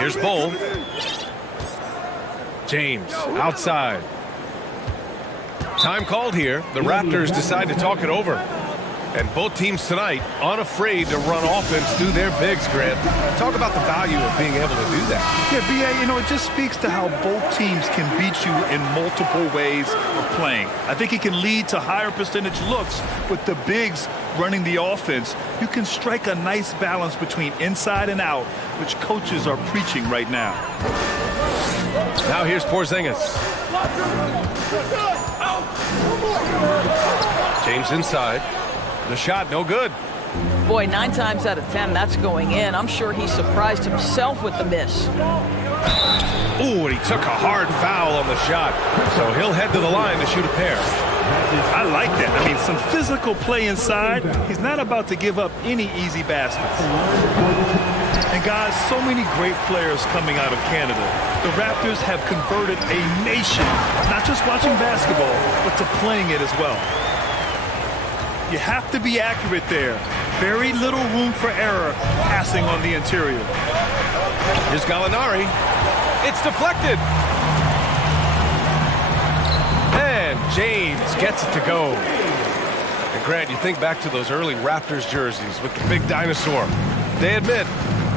Here's Bull. James outside. Time called here. The Raptors decide to talk it over. And both teams tonight unafraid to run offense through their bigs, Grant. Talk about the value of being able to do that. Yeah, B.A., it just speaks to how both teams can beat you in multiple ways of playing. I think it can lead to higher percentage looks with the bigs running the offense. You can strike a nice balance between inside and out, which coaches are preaching right now. Now here's Porzingis. James inside. The shot, no good. Boy, 9 times out of 10, that's going in. I'm sure he surprised himself with the miss. Ooh, and he took a hard foul on the shot. So he'll head to the line to shoot a pair. I like that. I mean, some physical play inside. He's not about to give up any easy baskets. And guys, so many great players coming out of Canada. The Raptors have converted a nation, not just watching basketball, but to playing it as well. You have to be accurate there. Very little room for error passing on the interior. Here's Gallinari. It's deflected. And James gets it to go. And Grant, you think back to those early Raptors jerseys with the big dinosaur. They admit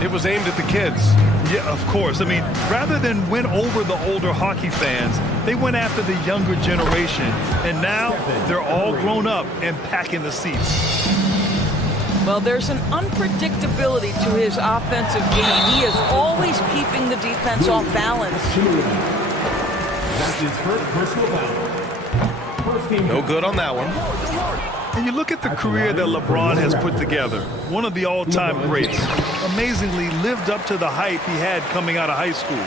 it was aimed at the kids. Yeah, of course. I mean, rather than win over the older hockey fans, they went after the younger generation. And now they're all grown up and packing the seats. Well, there's an unpredictability to his offensive game. He is always keeping the defense off balance. That's his first personal foul. No good on that one. And you look at the career that LeBron has put together, one of the all-time greats. Amazingly lived up to the hype he had coming out of high school.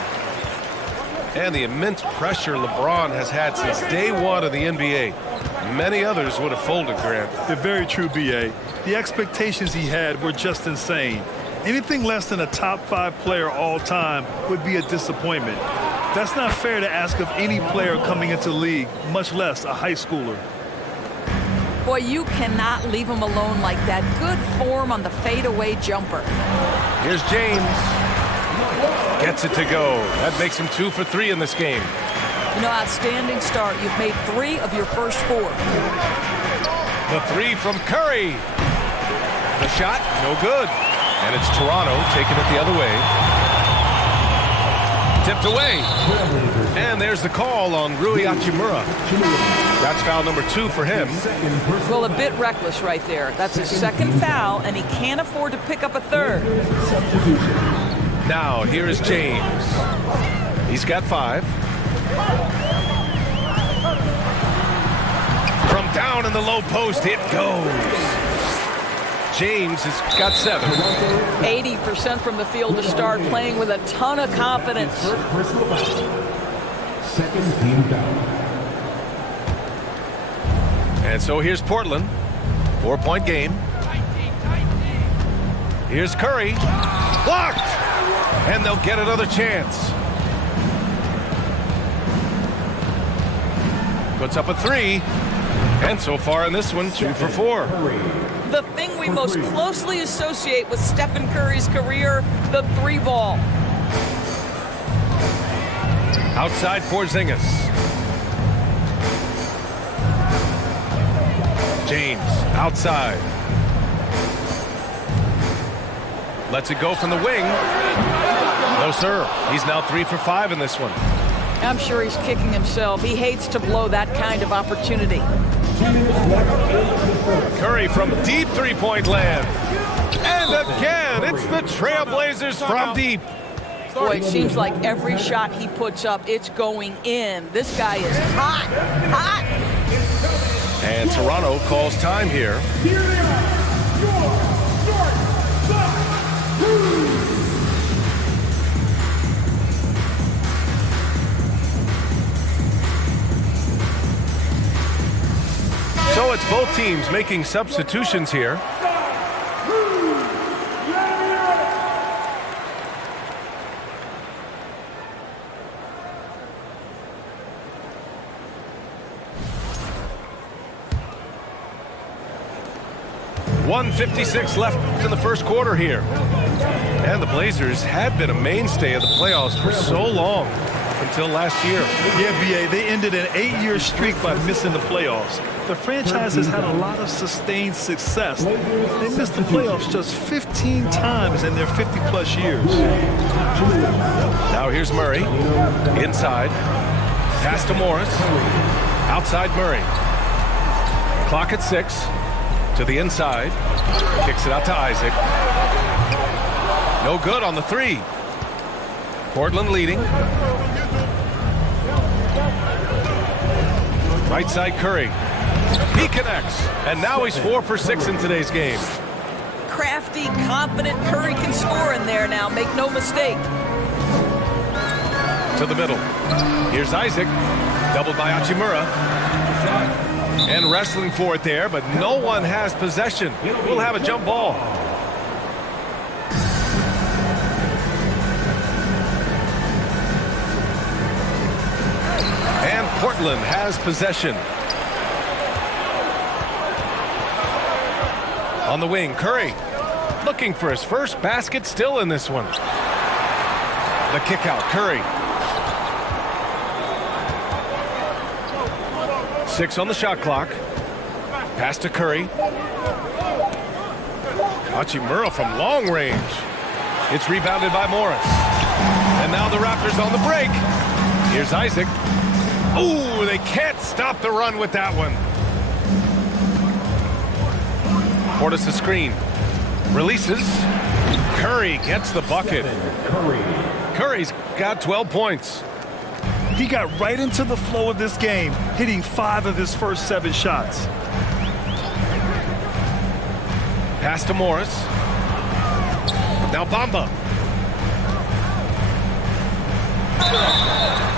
And the immense pressure LeBron has had since day one of the NBA. Many others would have folded, Grant. They're very true, B.A. The expectations he had were just insane. Anything less than a top 5 player all time would be a disappointment. That's not fair to ask of any player coming into the league, much less a high schooler. Boy, you cannot leave him alone like that. Good form on the fadeaway jumper. Here's James. Gets it to go. That makes him 2 for 3 in this game. Outstanding start. You've made 3 of your first 4. The 3 from Curry. The shot, no good. And it's Toronto taking it the other way. Tipped away. And there's the call on Rui Hachimura. That's foul number 2 for him. Well, a bit reckless right there. That's his second foul, and he can't afford to pick up a third. Now, here is James. He's got 5. From down in the low post, it goes. James has got 7. 80% from the field to start, playing with a ton of confidence. Second team foul. And so here's Portland. 4-point game. Here's Curry. Blocked! And they'll get another chance. Puts up a 3. And so far in this one, 2 for 4. The thing we most closely associate with Stephen Curry's career, the 3-ball. Outside Porzingis. James outside. Lets it go from the wing. No, sir. He's now 3 for 5 in this one. I'm sure he's kicking himself. He hates to blow that kind of opportunity. Curry from deep 3-point land. And again, it's the Trailblazers from deep. Boy, it seems like every shot he puts up, it's going in. This guy is hot, hot. And Toronto calls time here. So it's both teams making substitutions here. .156 left in the first quarter here. And the Blazers had been a mainstay of the playoffs for so long, until last year. Yeah, B.A., they ended an 8-year streak by missing the playoffs. The franchise has had a lot of sustained success. They missed the playoffs just 15 times in their 50-plus years. Now here's Murray. Inside. Pass to Morris. Outside Murray. Clock at 6. To the inside. Kicks it out to Isaac. No good on the 3. Portland leading. Right side Curry. He connects. And now he's 4 for 6 in today's game. Crafty, confident Curry can score in there now. Make no mistake. To the middle. Here's Isaac. Doubled by Hachimura. And wrestling for it there, but no one has possession. We'll have a jump ball. And Portland has possession. On the wing, Curry looking for his first basket still in this one. The kick out, Curry. 6 on the shot clock. Pass to Curry. Hachimura from long range. It's rebounded by Morris. And now the Raptors on the break. Here's Isaac. Ooh, they can't stop the run with that one. Portis a screen. Releases. Curry gets the bucket. Curry's got 12 points. He got right into the flow of this game, hitting 5 of his first 7 shots. Pass to Morris. Now Bamba.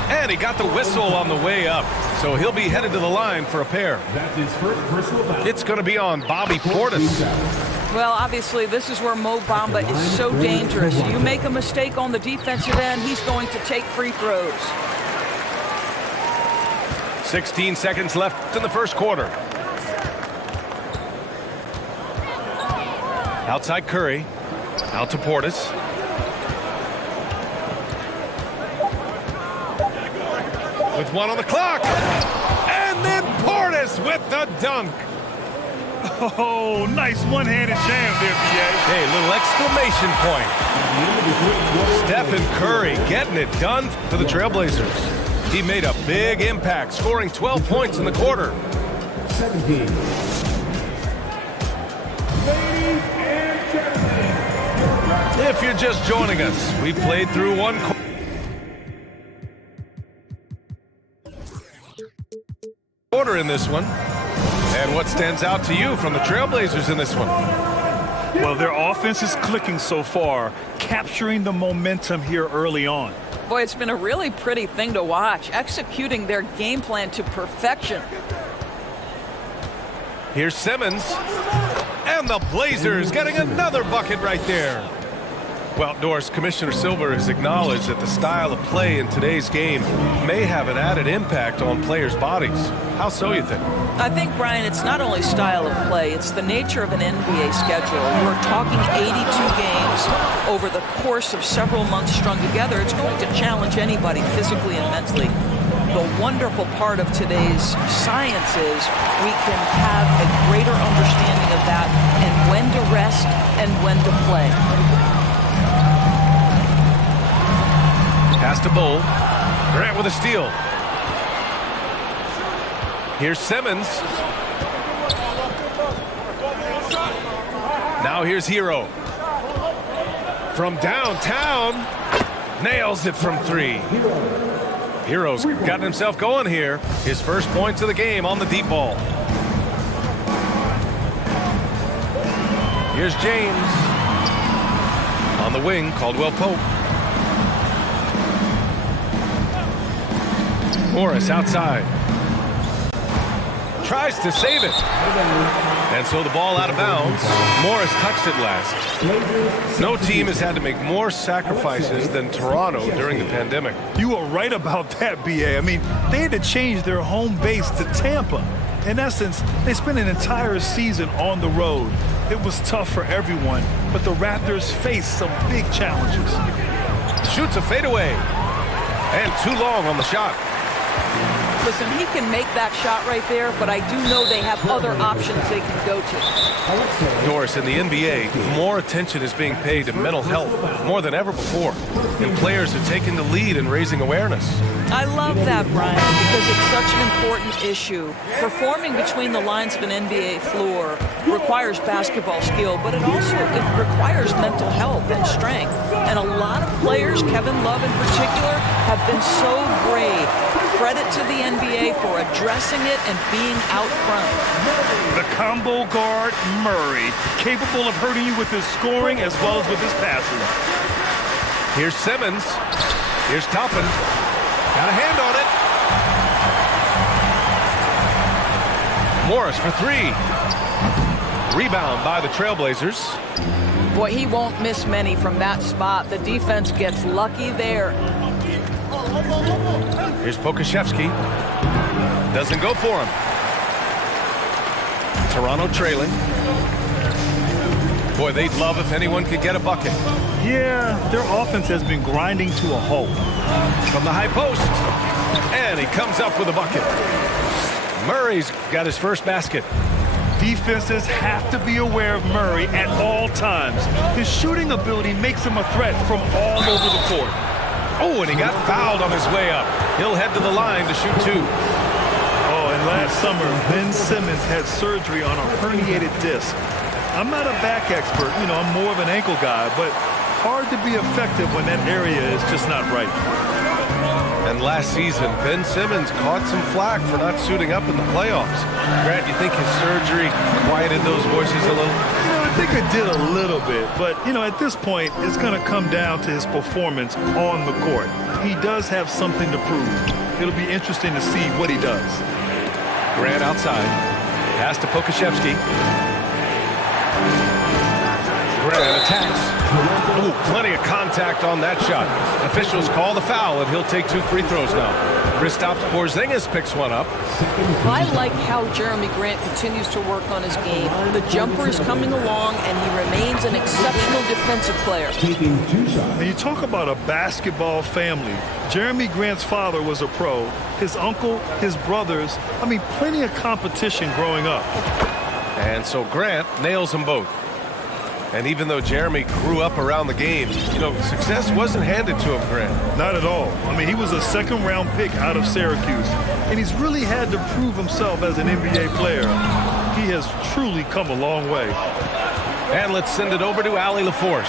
And he got the whistle on the way up, so he'll be headed to the line for a pair. That's his first personal foul. It's going to be on Bobby Portis. Well, obviously, this is where Mo Bamba is so dangerous. You make a mistake on the defensive end, he's going to take free throws. 16 seconds left in the first quarter. Outside Curry. Out to Portis. With 1 on the clock. And then Portis with the dunk. Oh, nice one-handed jam there, B.A. Hey, little exclamation point. Stephen Curry getting it done for the Trailblazers. He made a big impact, scoring 12 points in the quarter. 17. Ladies and gentlemen. If you're just joining us, we've played through one quarter in this one. And what stands out to you from the Trailblazers in this one? Well, their offense is clicking so far, capturing the momentum here early on. Boy, it's been a really pretty thing to watch, executing their game plan to perfection. Here's Simmons. And the Blazers getting another bucket right there. Well, Doris, Commissioner Silver has acknowledged that the style of play in today's game may have an added impact on players' bodies. How so, you think? I think, Brian, it's not only style of play, it's the nature of an NBA schedule. We're talking 82 games over the course of several months strung together. It's going to challenge anybody physically and mentally. The wonderful part of today's science is we can have a greater understanding of that and when to rest and when to play. Pass to Bull. Grant with a steal. Here's Simmons. Now here's Hero. From downtown. Nails it from 3. Hero's gotten himself going here. His first points of the game on the deep ball. Here's James. On the wing, Caldwell Pope. Morris outside. Tries to save it. And so the ball out of bounds. Morris touched it last. No team has had to make more sacrifices than Toronto during the pandemic. You are right about that, B.A. I mean, they had to change their home base to Tampa. In essence, they spent an entire season on the road. It was tough for everyone, but the Raptors faced some big challenges. Shoots a fadeaway. And too long on the shot. Listen, he can make that shot right there, but I do know they have other options they can go to. Doris, in the NBA, more attention is being paid to mental health more than ever before. And players are taking the lead in raising awareness. I love that, Brian, because it's such an important issue. Performing between the lines of an NBA floor requires basketball skill, but it requires mental health and strength. And a lot of players, Kevin Love in particular, have been so brave. Credit to the NBA for addressing it and being out front. The combo guard, Murray, capable of hurting you with his scoring as well as with his passing. Here's Simmons. Here's Toppin. Got a hand on it. Morris for three. Rebound by the Trailblazers. Boy, he won't miss many from that spot. The defense gets lucky there. Here's Pokashevsky. Doesn't go for him. Toronto trailing. Boy, they'd love if anyone could get a bucket. Yeah, their offense has been grinding to a halt. From the high post. And he comes up with a bucket. Murray's got his first basket. Defenses have to be aware of Murray at all times. His shooting ability makes him a threat from all over the court. Oh, and he got fouled on his way up. He'll head to the line to shoot two. Oh, and last summer, Ben Simmons had surgery on a herniated disc. I'm not a back expert, I'm more of an ankle guy, but hard to be effective when that area is just not right. And last season, Ben Simmons caught some flack for not suiting up in the playoffs. Grant, you think his surgery quieted those voices a little? I think it did a little bit, but, at this point, it's going to come down to his performance on the court. He does have something to prove. It'll be interesting to see what he does. Grant outside. Pass to Pokashevsky. Grant attacks. Ooh, plenty of contact on that shot. Officials call the foul, and he'll take 2 free throws now. Kristaps Porzingis picks one up. I like how Jeremy Grant continues to work on his game. The jumper is coming along, and he remains an exceptional defensive player. And you talk about a basketball family. Jeremy Grant's father was a pro. His uncle, his brothers, plenty of competition growing up. And so Grant nails them both. And even though Jeremy grew up around the game, success wasn't handed to him, Grant. Not at all. He was a second-round pick out of Syracuse, and he's really had to prove himself as an NBA player. He has truly come a long way. And let's send it over to Allie LaForce.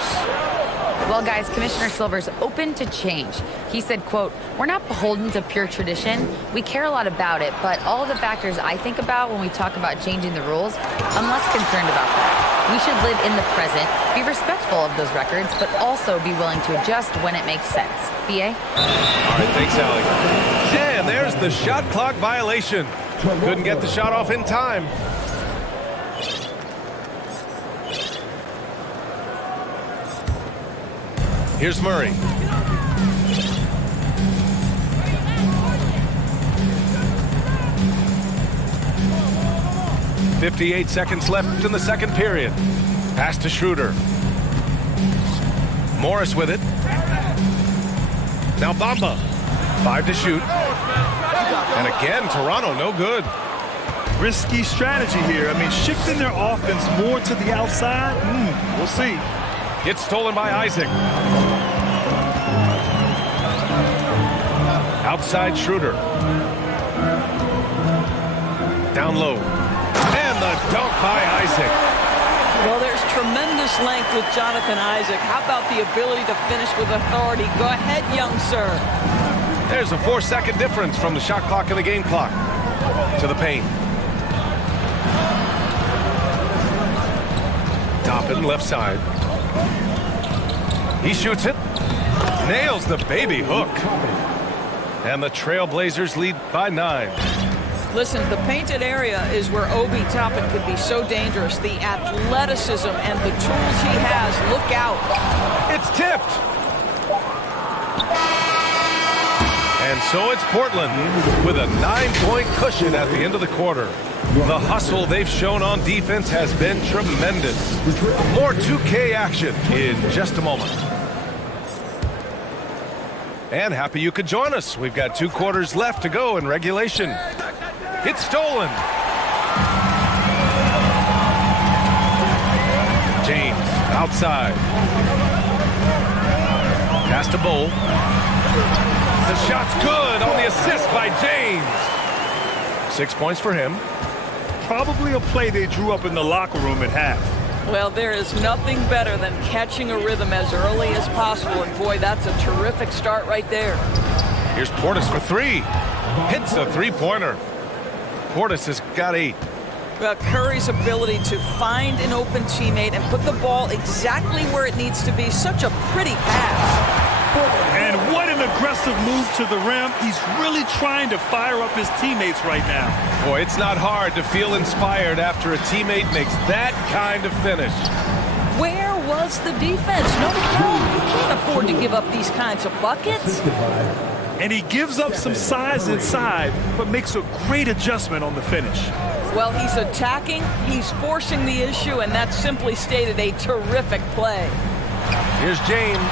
Well, guys, Commissioner Silver's open to change. He said, quote, "We're not beholden to pure tradition. We care a lot about it, but all the factors I think about when we talk about changing the rules, I'm less concerned about that. We should live in the present, be respectful of those records, but also be willing to adjust when it makes sense." B.A.? All right, thanks, Allie. And there's the shot clock violation. Couldn't get the shot off in time. Here's Murray. .58 seconds left in the second period. Pass to Schroeder. Morris with it. Now Bamba. 5 to shoot. And again, Toronto no good. Risky strategy here. Shifting their offense more to the outside. We'll see. Gets stolen by Isaac. Outside Schroeder. Down low. And the dunk by Isaac. Well, there's tremendous length with Jonathan Isaac. How about the ability to finish with authority? Go ahead, young sir. There's a 4-second difference from the shot clock and the game clock. To the paint. Toppin left side. He shoots it. Nails the baby hook. And the Trailblazers lead by 9. Listen, the painted area is where Obi Toppin could be so dangerous. The athleticism and the tools he has. Look out. It's tipped. And so it's Portland with a 9-point cushion at the end of the quarter. The hustle they've shown on defense has been tremendous. More 2K action in just a moment. And happy you could join us. We've got 2 quarters left to go in regulation. It's stolen. James outside. Pass to Bull. The shot's good on the assist by James. 6 points for him. Probably a play they drew up in the locker room at half. Well, there is nothing better than catching a rhythm as early as possible, and boy, that's a terrific start right there. Here's Portis for 3. Hits a 3-pointer. Portis has got 8. Well, Curry's ability to find an open teammate and put the ball exactly where it needs to be, such a pretty pass. And what an aggressive move to the rim. He's really trying to fire up his teammates right now. Boy, it's not hard to feel inspired after a teammate makes that kind of finish. Where was the defense? No help. You can't afford to give up these kinds of buckets. And he gives up some size inside, but makes a great adjustment on the finish. Well, he's attacking, he's forcing the issue, and that's simply stated a terrific play. Here's James.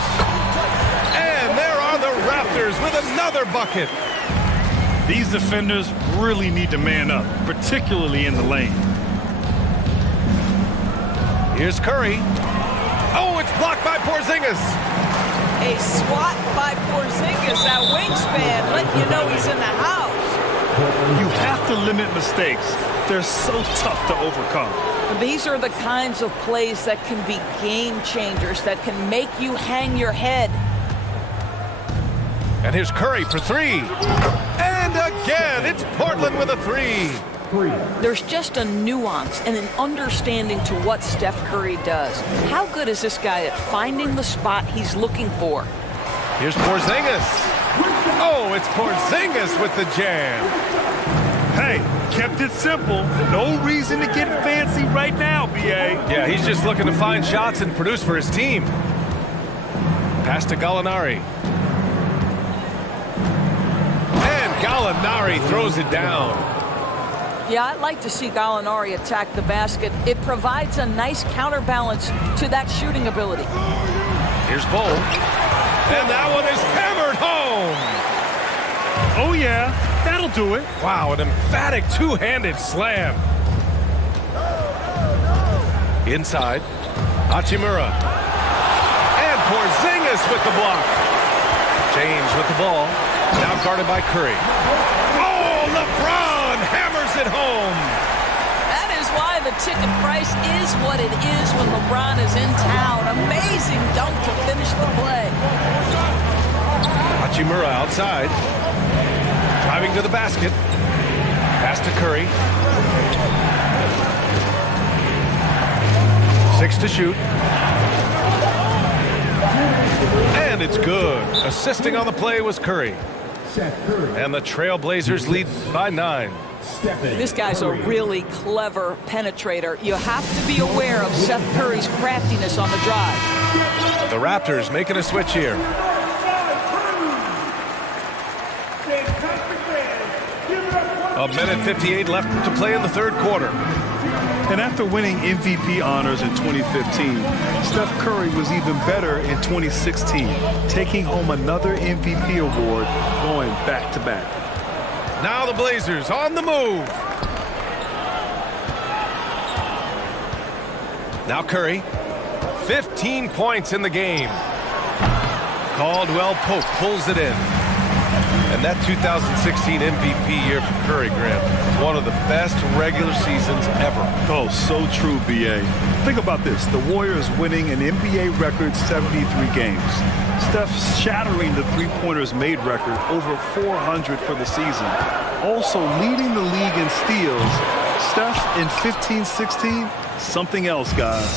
And there are the Raptors with another bucket. These defenders really need to man up, particularly in the lane. Here's Curry. Oh, it's blocked by Porzingis. A swat by Porzingis, that wingspan, let you know he's in the house. You have to limit mistakes. They're so tough to overcome. These are the kinds of plays that can be game changers, that can make you hang your head. And here's Curry for 3. And again, it's Portland with a 3. There's just a nuance and an understanding to what Steph Curry does. How good is this guy at finding the spot he's looking for? Here's Porzingis. Oh, it's Porzingis with the jam. Hey, kept it simple. No reason to get fancy right now, B.A. Yeah, he's just looking to find shots and produce for his team. Pass to Gallinari. And Gallinari throws it down. Yeah, I'd like to see Gallinari attack the basket. It provides a nice counterbalance to that shooting ability. Here's Bull. And that one is hammered home. Oh, yeah, that'll do it. Wow, an emphatic two-handed slam. Inside, Hachimura. And Porzingis with the block. James with the ball. Now guarded by Curry. Oh, LeBron hammers it home. That is why the ticket price is what it is when LeBron is in town. Amazing dunk to finish the play. Hachimura outside. Driving to the basket. Pass to Curry. 6 to shoot. And it's good. Assisting on the play was Curry. And the Trailblazers lead by 9. This guy's a really clever penetrator. You have to be aware of Seth Curry's craftiness on the drive. The Raptors making a switch here. A minute 58 left to play in the third quarter. And after winning MVP honors in 2015, Steph Curry was even better in 2016, taking home another MVP award, going back-to-back. Now the Blazers on the move. Now Curry, 15 points in the game. Caldwell Pope pulls it in. And that 2016 MVP year for Curry, Grant, one of the best regular seasons ever. Oh, so true, B.A. Think about this. The Warriors winning an NBA record 73 games. Steph shattering the three-pointers made record, over 400 for the season. Also leading the league in steals. Steph in 15-16, something else, guys.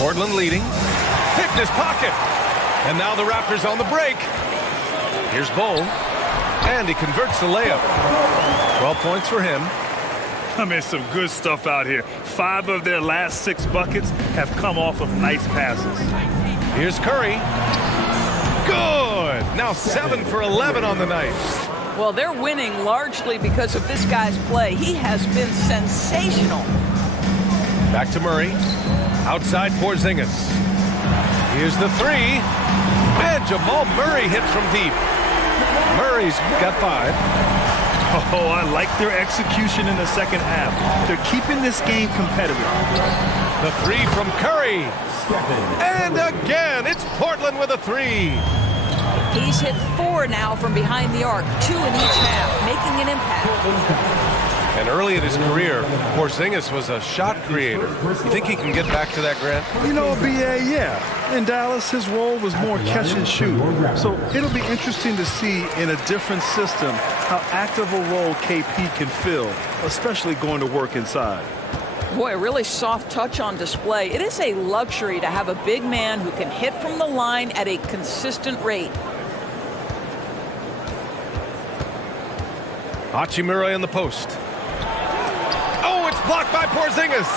Portland leading. Picked his pocket. And now the Raptors on the break. Here's Bull. And he converts the layup. 12 points for him. I mean, some good stuff out here. 5 of their last 6 buckets have come off of nice passes. Here's Curry. Good. now 7 for 11 on the night. Well, they're winning largely because of this guy's play. He has been sensational. Back to Murray. Outside Porzingis. Here's the three. And Jamal Murray hits from deep. Murray's got 5. Oh, I like their execution in the second half. They're keeping this game competitive. The three from Curry. And again, it's Portland with a 3. He's hit 4 now from behind the arc, 2 in each half, making an impact. And early in his career, Porzingis was a shot creator. You think he can get back to that, Grant? You know, BA, yeah. In Dallas, his role was more catch and shoot. So it'll be interesting to see in a different system how active a role KP can fill, especially going to work inside. Boy, a really soft touch on display. It is a luxury to have a big man who can hit from the line at a consistent rate. Hachimura in the post. Oh, it's blocked by Porzingis.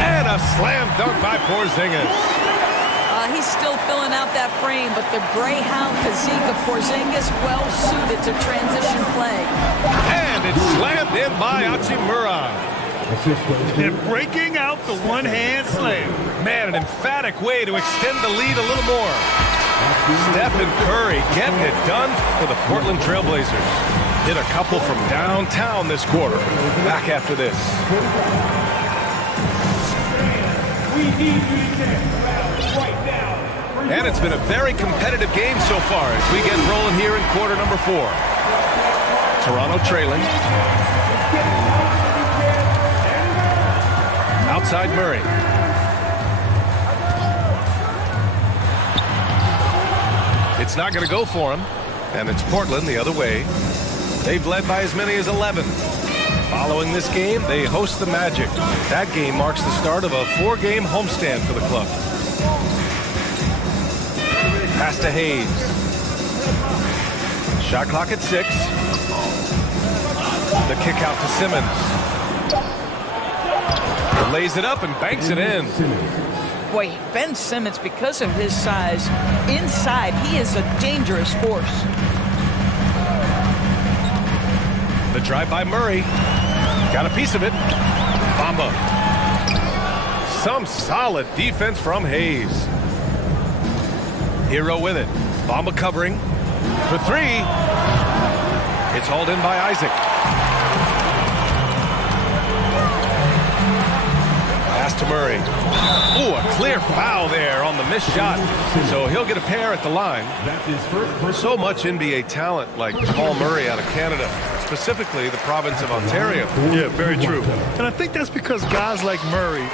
And a slam dunk by Porzingis. He's still filling out that frame, but the Greyhound physique of Porzingis well suited to transition play. And it's slammed in by Hachimura. And breaking out the one-hand slam. Man, an emphatic way to extend the lead a little more. Stephen Curry getting it done for the Portland Trailblazers. Hit a couple from downtown this quarter. Back after this. We need you to right now. And it's been a very competitive game so far as we get rolling here in quarter number 4. Toronto trailing. Outside Murray. It's not going to go for him. And it's Portland the other way. They've led by as many as 11. Following this game, they host the Magic. That game marks the start of a 4-game homestand for the club. Pass to Hayes. Shot clock at 6. The kick out to Simmons. Lays it up and banks it in. Boy, Ben Simmons, because of his size, inside, he is a dangerous force. The drive by Murray. Got a piece of it. Bamba. Some solid defense from Hayes. Hero with it. Bamba covering. For 3. It's hauled in by Isaac. Pass to Murray. Ooh, a clear foul there on the missed shot. So he'll get a pair at the line. So much NBA talent like Jamal Murray out of Canada, specifically the province of Ontario. Yeah, very true. And I think that's because guys like Murray,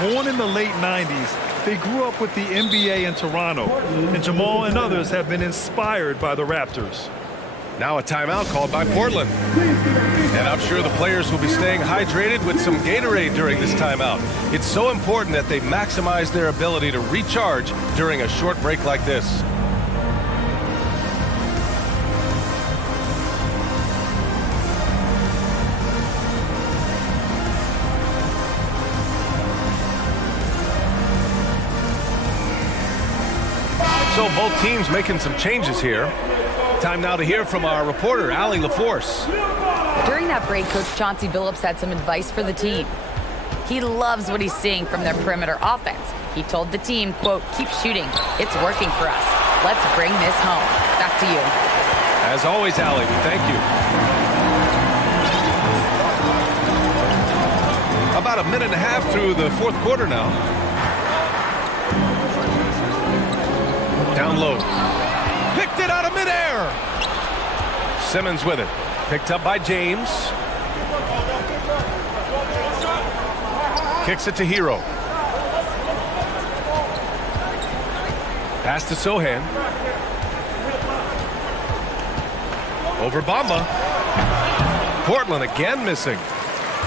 born in the late 90s, they grew up with the NBA in Toronto. And Jamal and others have been inspired by the Raptors. Now a timeout called by Portland. And I'm sure the players will be staying hydrated with some Gatorade during this timeout. It's so important that they maximize their ability to recharge during a short break like this. So both teams making some changes here. Time now to hear from our reporter, Allie LaForce. During that break, Coach Chauncey Billups had some advice for the team. He loves what he's seeing from their perimeter offense. He told the team, quote, "Keep shooting. It's working for us. Let's bring this home." Back to you. As always, Allie, we thank you. About a minute and a half through the fourth quarter now. Down low. Picked it out of midair. Simmons with it. Picked up by James. Kicks it to Hero. Pass to Sohan. Over Bamba. Portland again missing.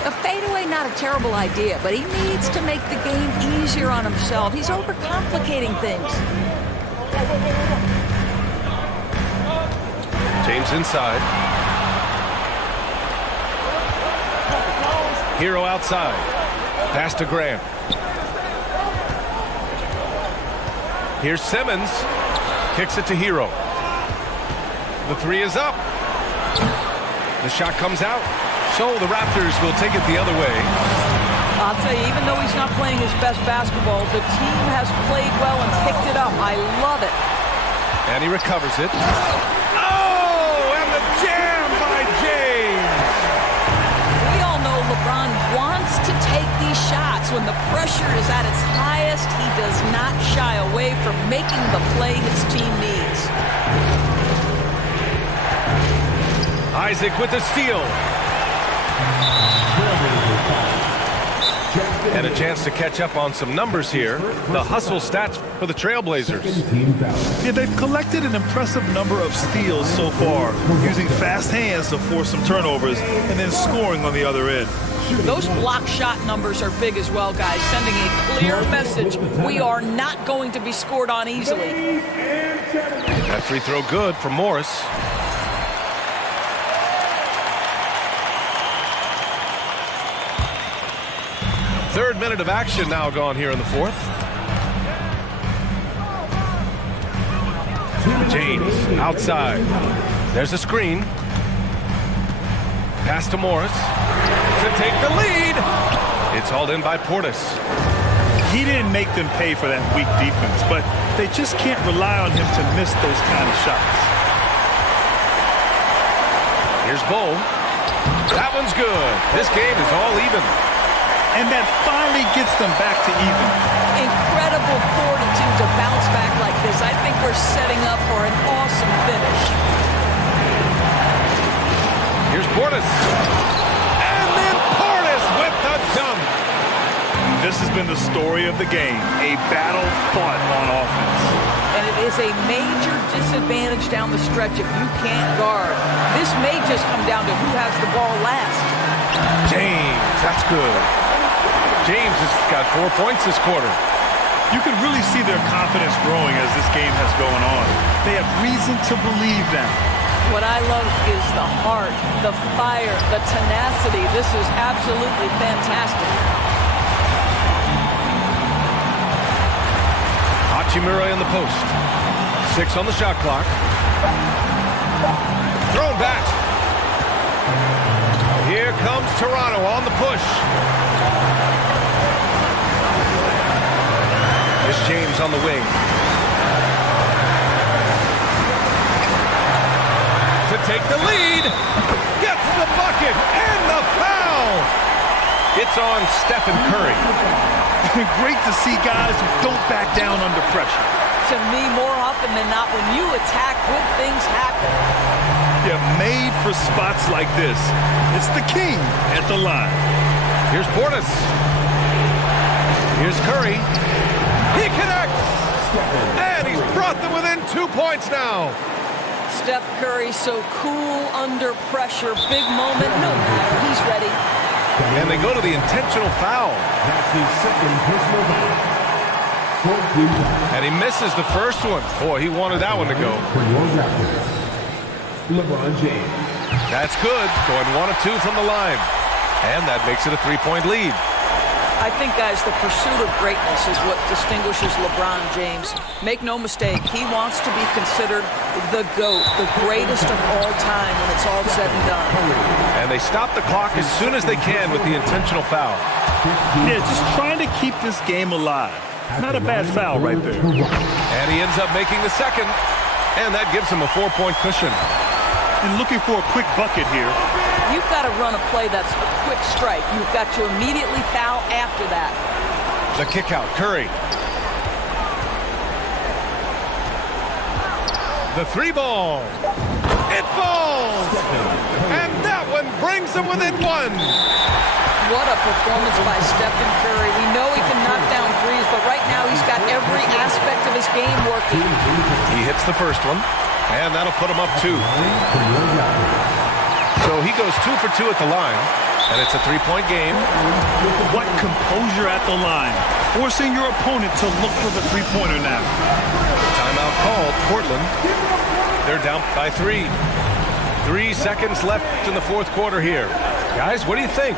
A fadeaway, not a terrible idea, but he needs to make the game easier on himself. He's overcomplicating things. James inside. Hero outside. Pass to Graham. Here's Simmons. Kicks it to Hero. The three is up. The shot comes out. So the Raptors will take it the other way. I'll tell you, even though he's not playing his best basketball, the team has played well and picked it up. I love it. And he recovers it. Oh, and the jam by James. We all know LeBron wants to take these shots. When the pressure is at its highest, he does not shy away from making the play his team needs. Isaac with the steal. And a chance to catch up on some numbers here. The hustle stats for the Trailblazers. Yeah, they've collected an impressive number of steals so far, using fast hands to force some turnovers and then scoring on the other end. Those block shot numbers are big as well, guys, sending a clear message. We are not going to be scored on easily. That free throw good for Morris. Third minute of action now gone here in the fourth. James outside. There's a screen. Pass to Morris to take the lead. It's hauled in by Portis. He didn't make them pay for that weak defense, but they just can't rely on him to miss those kind of shots. Here's Bull. That one's good. This game is all even. And that finally gets them back to even. Incredible fortitude to bounce back like this. I think we're setting up for an awesome finish. Here's Portis. And then Portis with the dunk. This has been the story of the game, a battle fought on offense. And it is a major disadvantage down the stretch if you can't guard. This may just come down to who has the ball last. James, that's good. James has got 4 points this quarter. You can really see their confidence growing as this game has gone on. They have reason to believe that. What I love is the heart, the fire, the tenacity. This is absolutely fantastic. Hachimura in the post. 6 on the shot clock. Thrown back. Here comes Toronto on the push. Here's James on the wing. To take the lead. Gets the bucket and the foul. It's on Stephen Curry. Great to see guys who don't back down under pressure. To me, more often than not, when you attack, good things happen. Yeah, made for spots like this. It's the king at the line. Here's Portis. Here's Curry. He connects. And he's brought them within 2 points now. Steph Curry so cool under pressure. Big moment, no matter. He's ready. And they go to the intentional foul. That's his second personal foul. And he misses the first one. Boy, he wanted that one to go. For your Raptors, LeBron James. That's good. Going 1 of 2 from the line. And that makes it a 3-point lead. I think, guys, the pursuit of greatness is what distinguishes LeBron James. Make no mistake, he wants to be considered the GOAT, the greatest of all time when it's all said and done. And they stop the clock as soon as they can with the intentional foul. Yeah, just trying to keep this game alive. Not a bad foul right there. And he ends up making the second. And that gives him a 4-point cushion. And looking for a quick bucket here. You've got to run a play that's a quick strike. You've got to immediately foul after that. The kick out, Curry. The 3 ball. It falls. And that one brings them within 1. What a performance by Stephen Curry. We know he can knock down threes, but right now he's got every aspect of his game working. He hits the first one, and that'll put him up 2. So he goes 2 for 2 at the line, and it's a 3-point game. What composure at the line. Forcing your opponent to look for the three-pointer now. Timeout called. Portland. They're down by 3. 3 seconds left in the fourth quarter here. Guys, what do you think?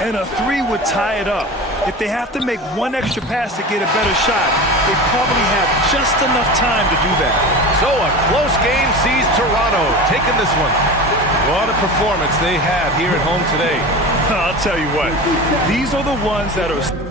And a 3 would tie it up. If they have to make one extra pass to get a better shot, they probably have just enough time to do that. So a close game sees Toronto taking this one. What a performance they had here at home today. I'll tell you what, these are the ones that are